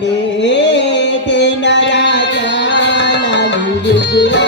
पहिले देना राजा लालू गुला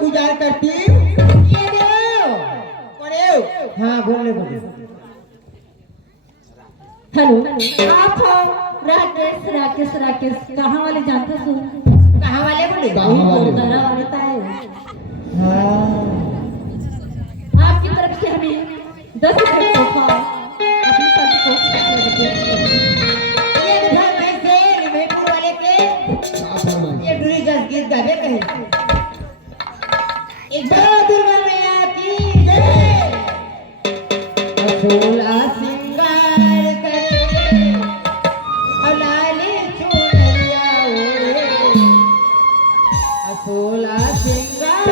गुजार करती हाँ बोले बोले हेलो आप हो राकेश राकेश राकेश कहाँ वाले जानते हो? कहाँ वाले बोले दरा वाले ताए हाँ आपकी तरफ से हमें 10 रुपए तोहफा अपनी पार्टी को ये घर में से रिमेटपुर वाले के ये डुरी गस गीत गावे कहे एक बहादुर मैया की जय असूला सिंगार करके अलाले चुनरिया ओए असूला सिंगार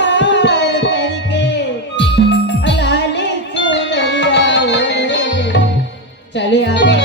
करके अलाले चुनरिया ओए चले आगे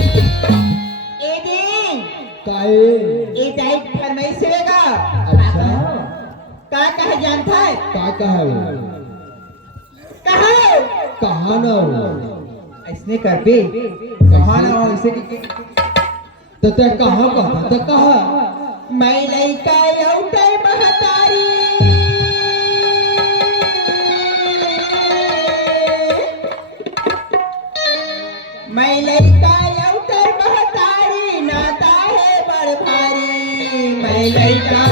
ए दिन काय ए जाइत फरमाइश रहेगा अच्छा का कहे जानता है का कहा कहो कहा ना ऐसने कर बे कहा ना हो ऐसे तो ते कहा कहा तो कहा मैं लइका लौटे महतारी मैं लइका लौटे महतारी नाता है बड़ भारी मैं लइका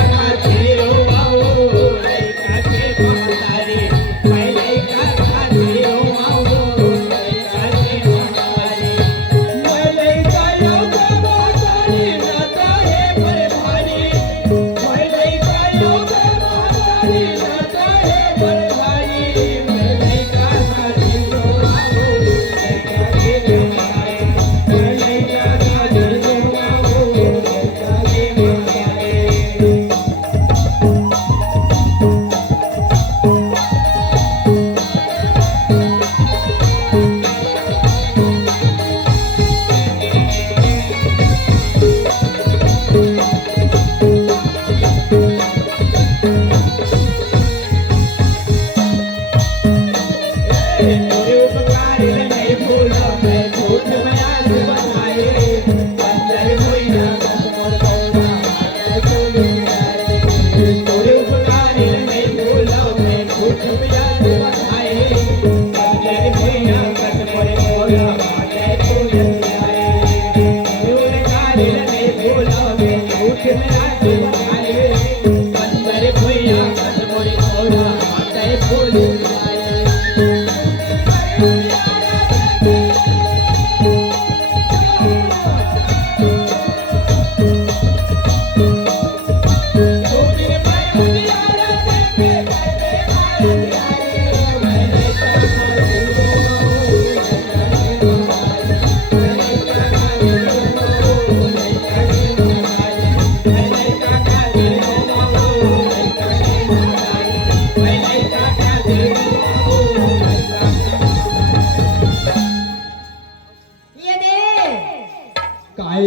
काय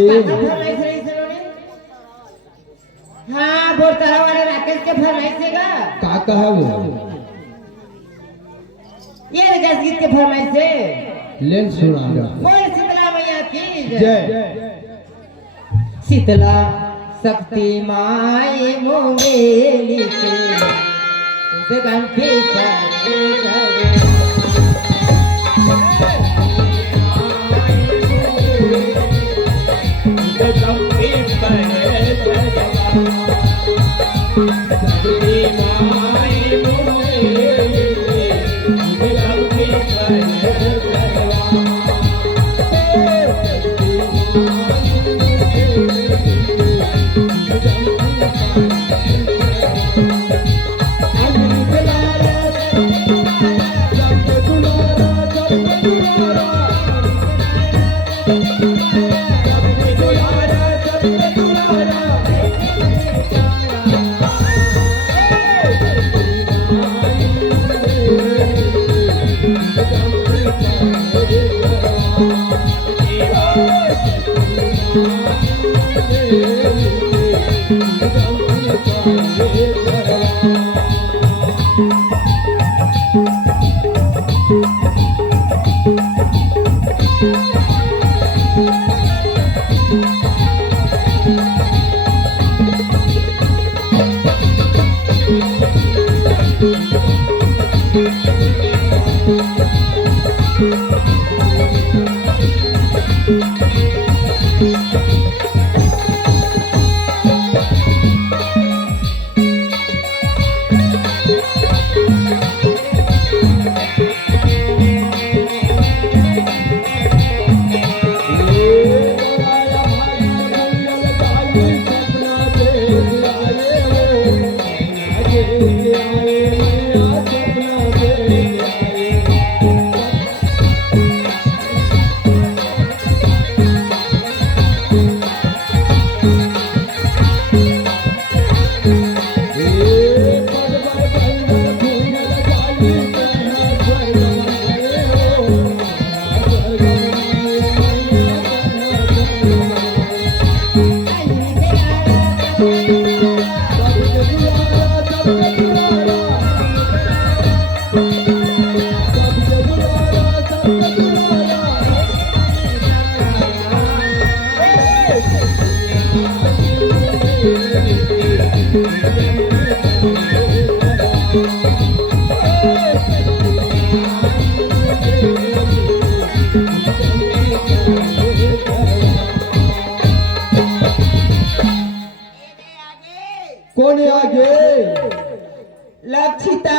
हाँ बोरतारा वाले राकेश के फरमाइश देगा का कहा ये रजत गीत के फरमाइश से लेन सुना बोल शीतला मैया की जय शीतला शक्ति माई मुंगेली के बेगन पे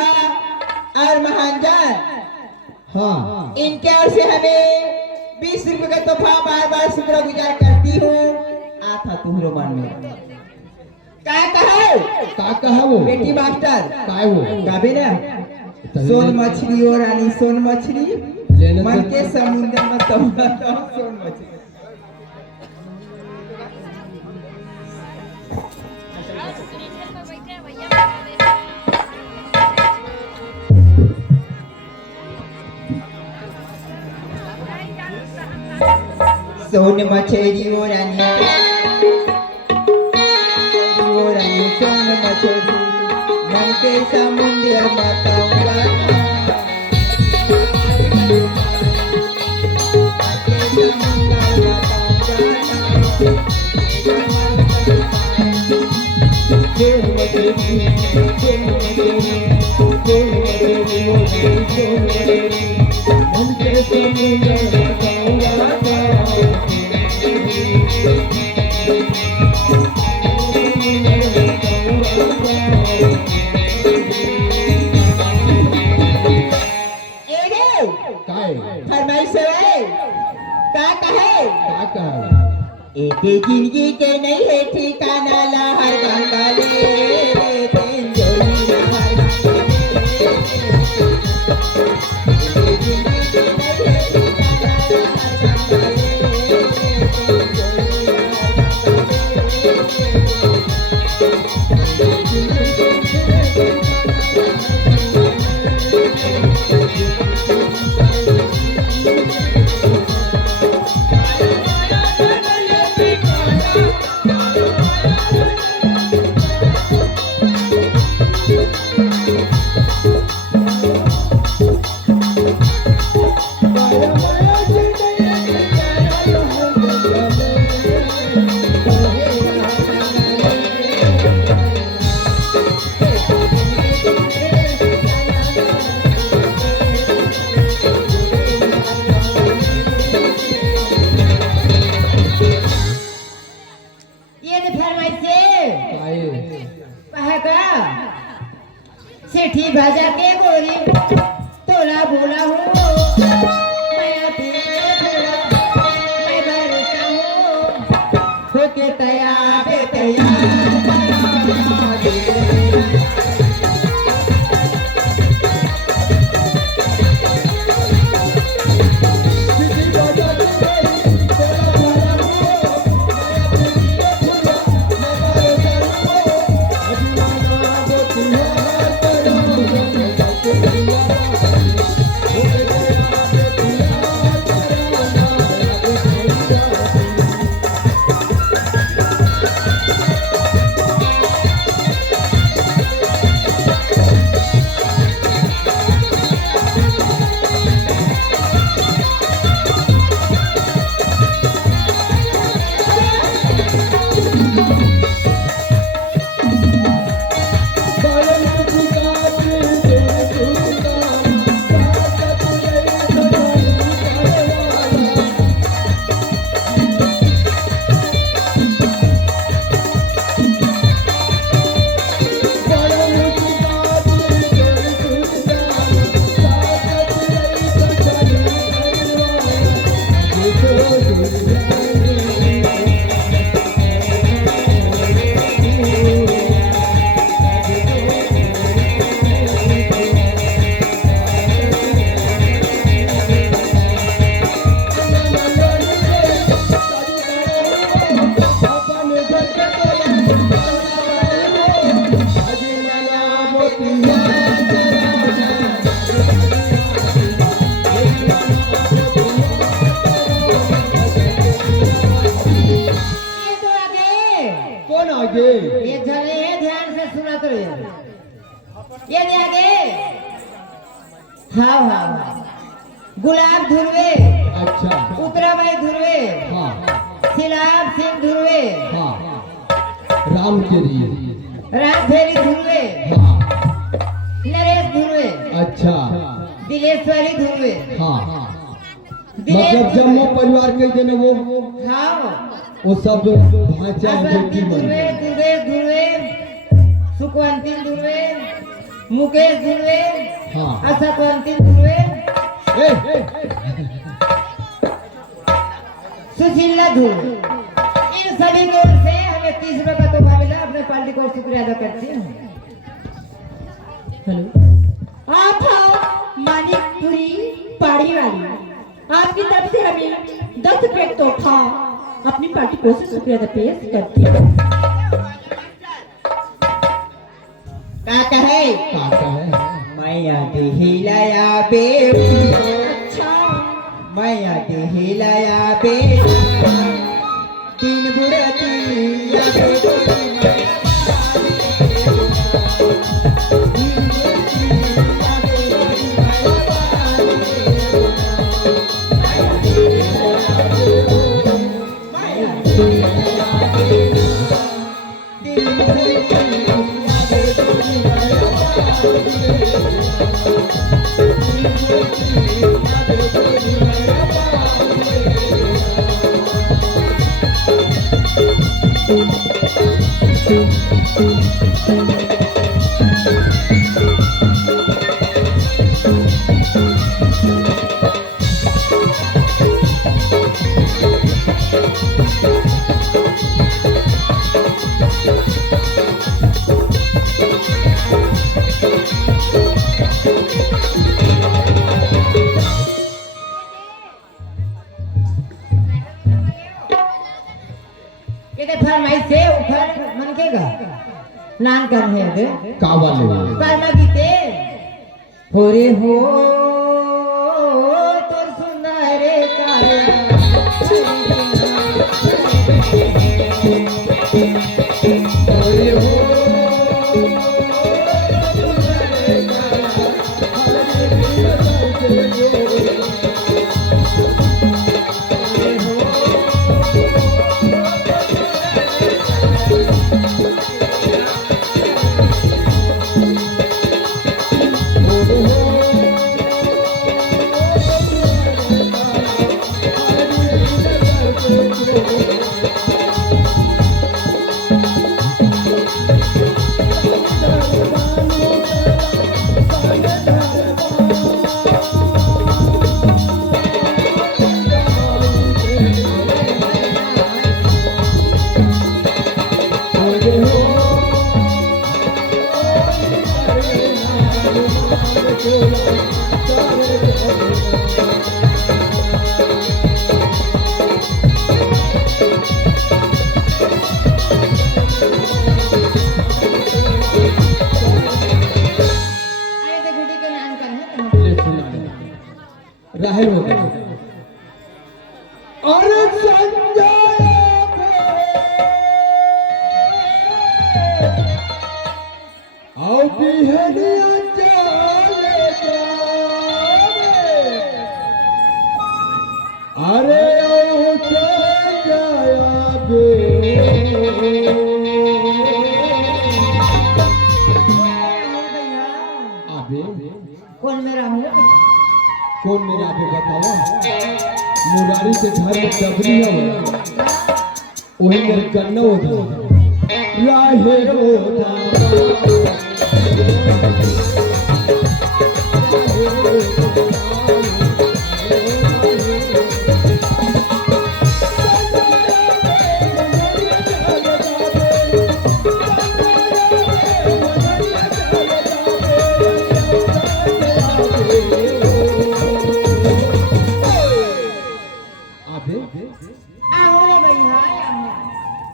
शिखा और महांजन, हाँ इनके ओर से हमें 20 रुपए का तोहफा बार बार शुक्रगुजार करती हूँ। आता तुम्हारे मन में का कहा वो बेटी मास्टर काय वो गाबे ना, सोन मछली और रानी सोन मछली लेने मन तो- के समुद्र में तौला तो सोन मछली। सोन मछली और रानी सोन मछली मन के समुद्र में तौला काय फरमाइश है का कहे का कहा एक जिंदगी के नहीं है ठिकाना लहर बंगाली रे तेन जोड़ी लहर बंगाली। एक जिंदगी के नहीं है ठिकाना लहर बंगाली रे तेन जोड़ी ये ने फरमाइश काय कहेगा सेठी भाजा के गोरी तोला बोला हूँ मैं अभी भोला मैं भरोसा हूँ होके तैयार बे तैयार आगे ये जने है ध्यान से सुना करो ये आगे हाँ हाँ गुलाब धुरवे अच्छा उत्तराबाई धुरवे हाँ सिलाब सिंह धुरवे हाँ राम केरी रामफेरी धुरवे हाँ नरेश धुरवे अच्छा दिलेश्वरी धुरवे हाँ दिलेश मतलब जम्मू परिवार के जने वो हाँ वो सब भांचा असंती बेटी बन धुरवे गए। धुरवे धुरवे सुकवंती धुरवे मुकेश धुलवे, हाँ आशा क्रांति धुलवे, सुशीला धुलवे, इन सभी की ओर से हमें 30 रुपए का तोहफा मिला। अपने पार्टी को शुक्रिया अदा करती हूँ। हेलो, आप हो मानिकपुरी पाड़ी वाली। आपकी तरफ से हमें 10 रुपए तोहफा अपनी पार्टी को से शुक्रिया अदा पेश करती हूँ। काका है काका है मैया हिलाया बे, अच्छा, मैया हिलाया बे, तीन बुढ़ती या फरमाइश से उखर मन के गा नान कर है दे कावाले कर्मा गीते हो रे हो तोर सुंदर राहिल हो गए और संजय आओ बिहनिया चले जावे अरे आओ संजय आबे कौन मेरा हूँ कौन मेरा पे बताओ मुरारी से घर में डबरी है वही मेरे कन्ना होता लाहे होता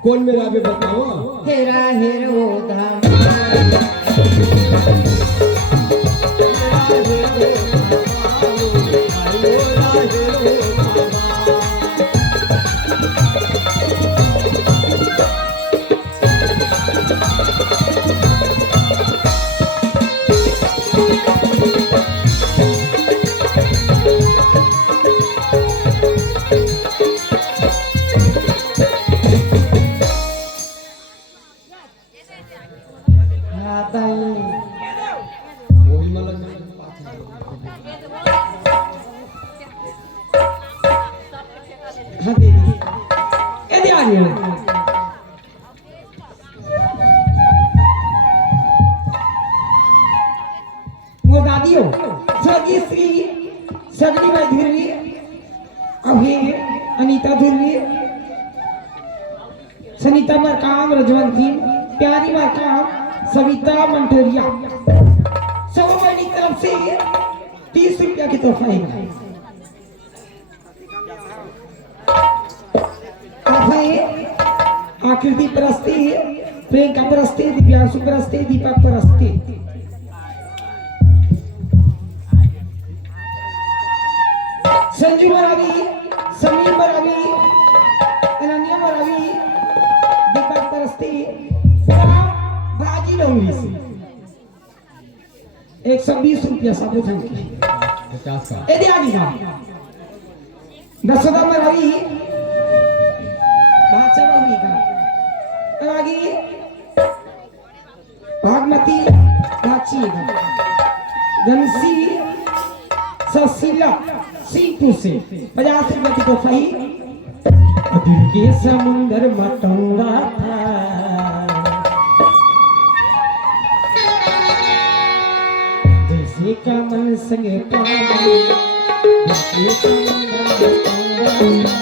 कौन मेरा भी बताओ हेरा हेरो धाम दादियों स्वर्गीय श्री सगनी बाई धुर्वी अभी अनीता धुर्वी सनीता मरकाम रजवंती प्यारी मरकाम सविता मंठोरिया सब मेरी तरफ से 30 रुपया की तोहफा है आकृति परस्ती प्रियंका परस्ती दिव्यांशु परस्ती दीपक परस्ती संजू मरावी समीर मरावी अनन्या मरावी दीपक परस्ती भाजी लौंगी 120 रुपया साबुत की 50 का ए दिया नहीं ना दसोदा मरावी भाषा लौंगी का आगे भागमती रांची गंसी ससीला सीटू से 50 रुपए की तोहफा ही दिल के समुंदर मतंगा था जैसे कमल संगे पानी जैसे समुंदर मतंगा था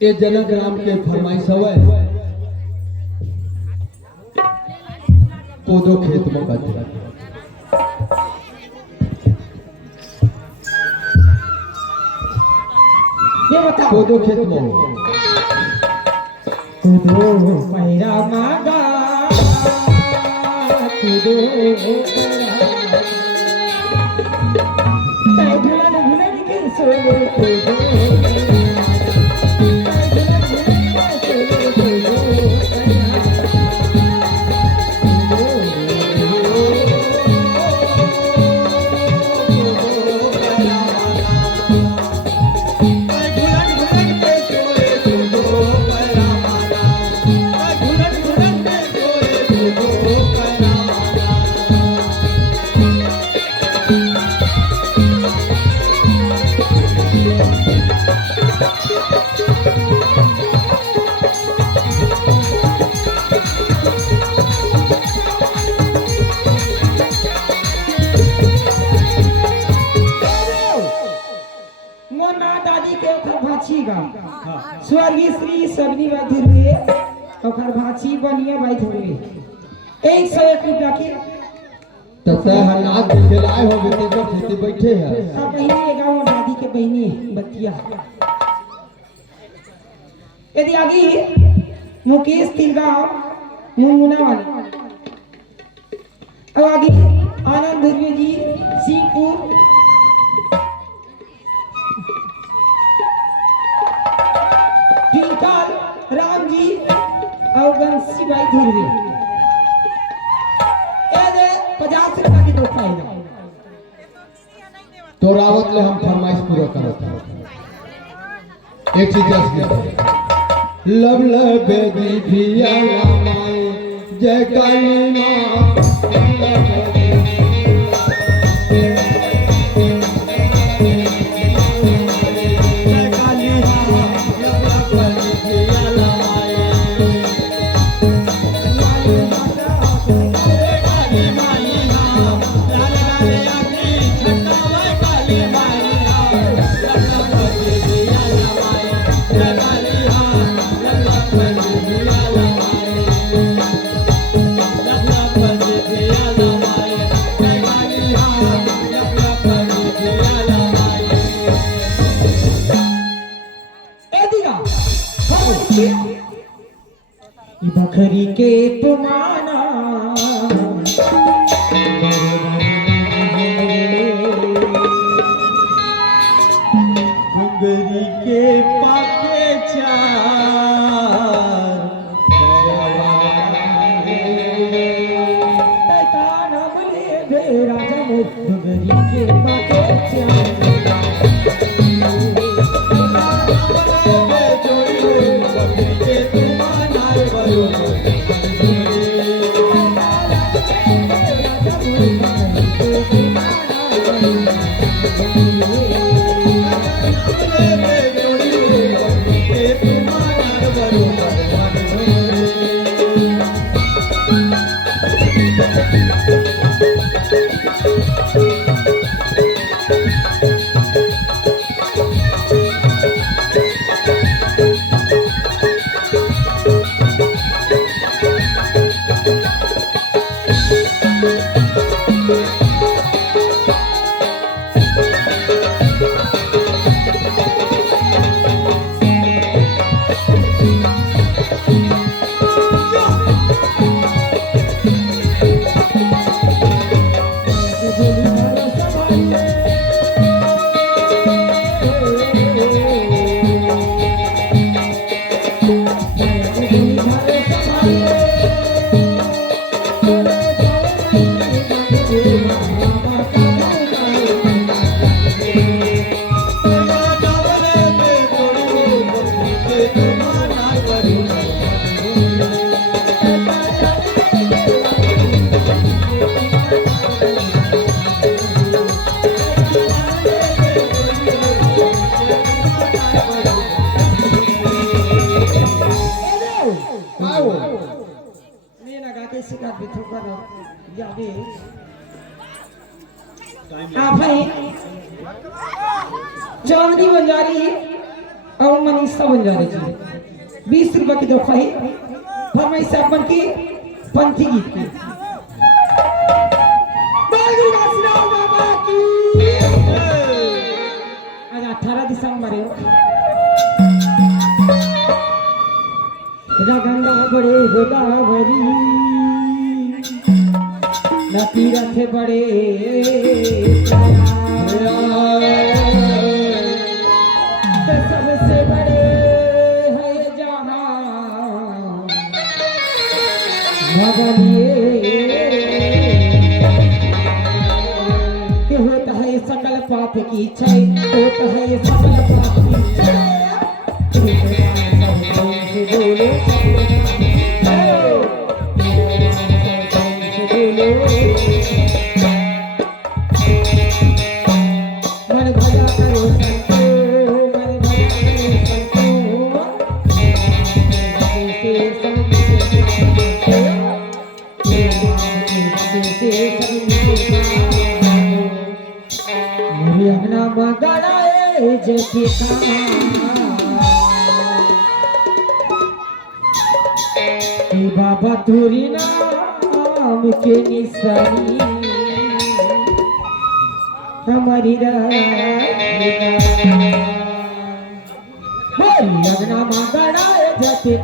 ये जनक राम के फरमाइश हवे कोदो खेत में बच ये बता कोदो खेत में कूदो पैरा मांगा कूदो भुलन भुलन के सोले कूदो स्वर्गीय श्री सगनी बाई ओकर भाची बनिया बाई धुरवे 101 रुपया की तब हालात दिखलाए हो बेटे जब खेती बैठे हैं अब बहिनी गांव दादी के बहिनी बतिया यदि आगे मुकेश तिलगांव मुंगुना वाली अब आगे आनंद धुरवे जी सीपुर राम जी और गंसी बाई धुरवे 50 रुपया की तोहफा है तो रावत ले हम फरमाइश पूरा करत एक चीज जस लब बेबी भिया माई जय काली मां राजा मुखबरी के बाके चांदनी बंजारी और मनीषा बंजारी जी 20 रुपए की दो खाई फरमाइश अपन की पंथी गीत की बाबा की आज 18 दिसंबर है गंगा बड़े गोदावरी न तीरथ बड़े सबसे बड़े है जहां भगवानिए कि होता है सकल पाप की इच्छा होता है सकल पाप की इच्छा मन भजा करो संतो मन भजा करो मेरे अंगना मगड़ाए जैसे बाबा तोरी नाम के निशानी हमारी लगना मांगड़ा जाते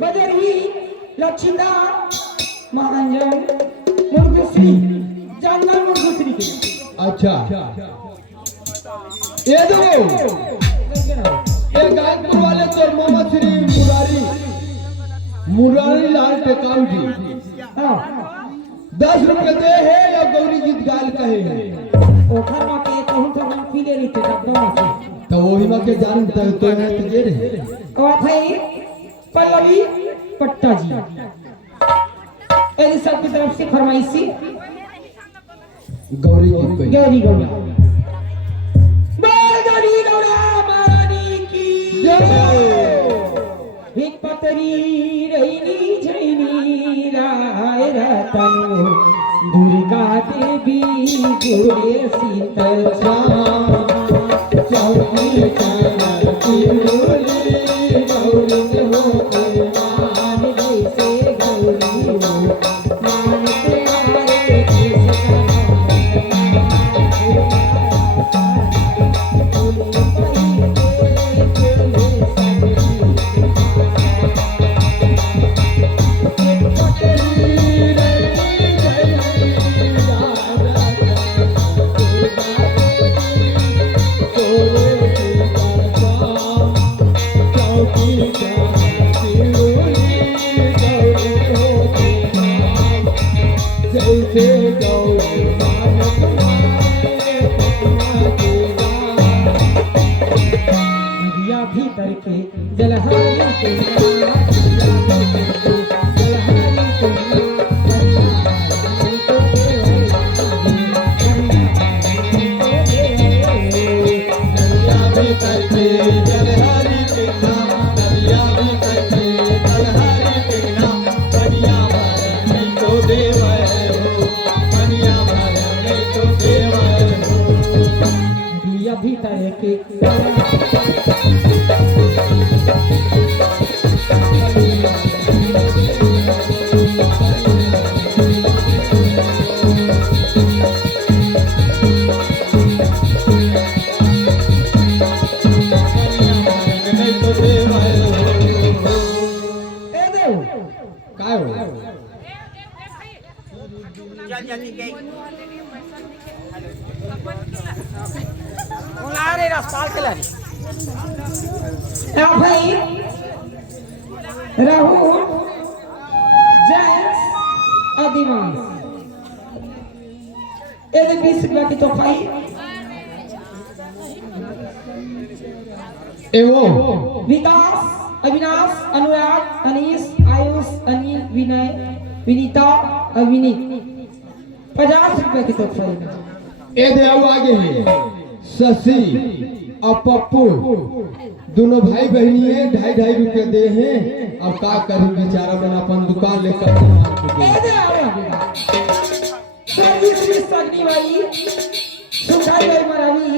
बदरही लक्षिंदा महांजन मुर्गश्री जंगल अच्छा ये दो ये गायकपुर वाले तो मोहम्मद श्री मुरारी लाल टेकाऊ जी 10 रुपए दे है या गौरी गीत गाल कहे है ओखर में के कहूं तो हम पी ले रही थे डब्बा से तो वही में के जान तो है तो ये रे और भाई पल्लवी पट्टा जी ऐसे सबकी तरफ से फरमाइशी गौरी गीत कहे गौरी गौरा बोल गौरी गौरा महारानी की एक पतरी रैनी झैनी राय रतन दुर्गा देवी गोरे शीतल चौकी चलती बोली गौरी हो मान जैसे गौरी हो मान तुम्हारे भीतर के जलहारी के भीतर के काय हो भाई राहुल जैस आदिवास ये 20 रुपया की तोहफा एवो विकास अविनाश अनुराग अनीश आयुष अनिल विनय विनीता अविनीत 50 रुपए की तोहफा ए दे अब आगे है शशि और पप्पू दोनों भाई बहनी है 2.5 रुपए दे हैं अब का करूं बेचारा मैंने अपन दुकान लेकर स्वर्गीय श्री सगनीबाई सुखाईबाई मरावी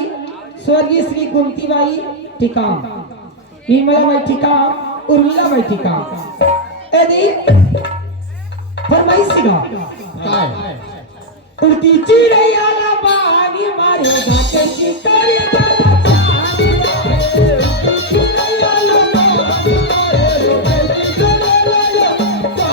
स्वर्गीय श्री कुंतीबाई टिकाम निर्मलाबाई टिकाम उर्मिलाबाई टिकाम यदि फरमाइश सिगा काय उड़ती चिड़ैया ला बानी मारे घाटे चितरी वाला चांदी उड़ती चिड़ैया ला बानी मारे घाटे चितरी वाला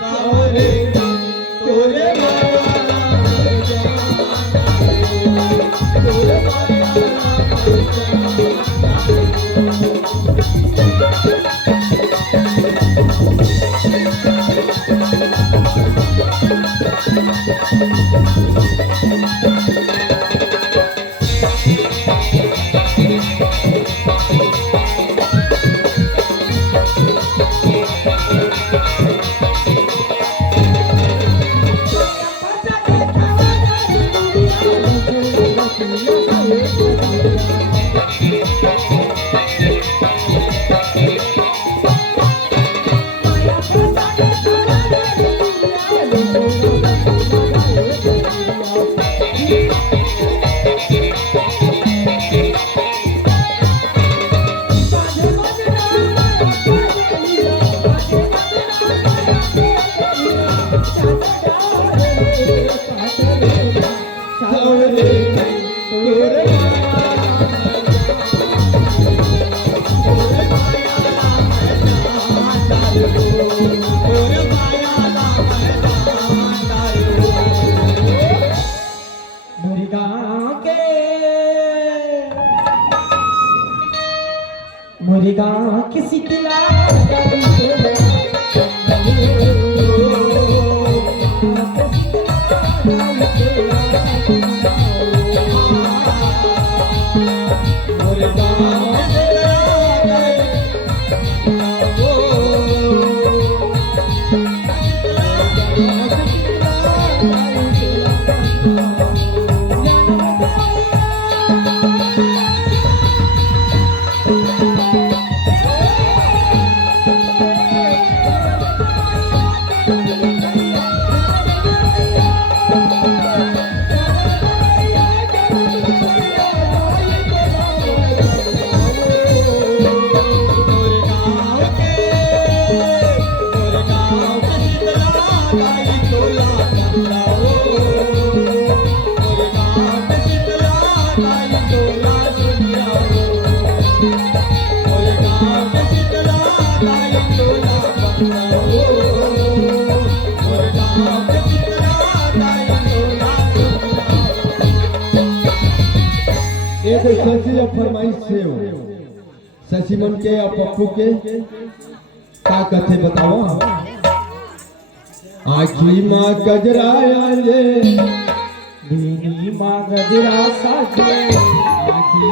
सावरे तोरे एगो शशि या फरमाइश से हो शशिमन के या पप्पू के का कथे बताओ। आखी माँ गजरा रे बीनी माँ गजरा साजे आखी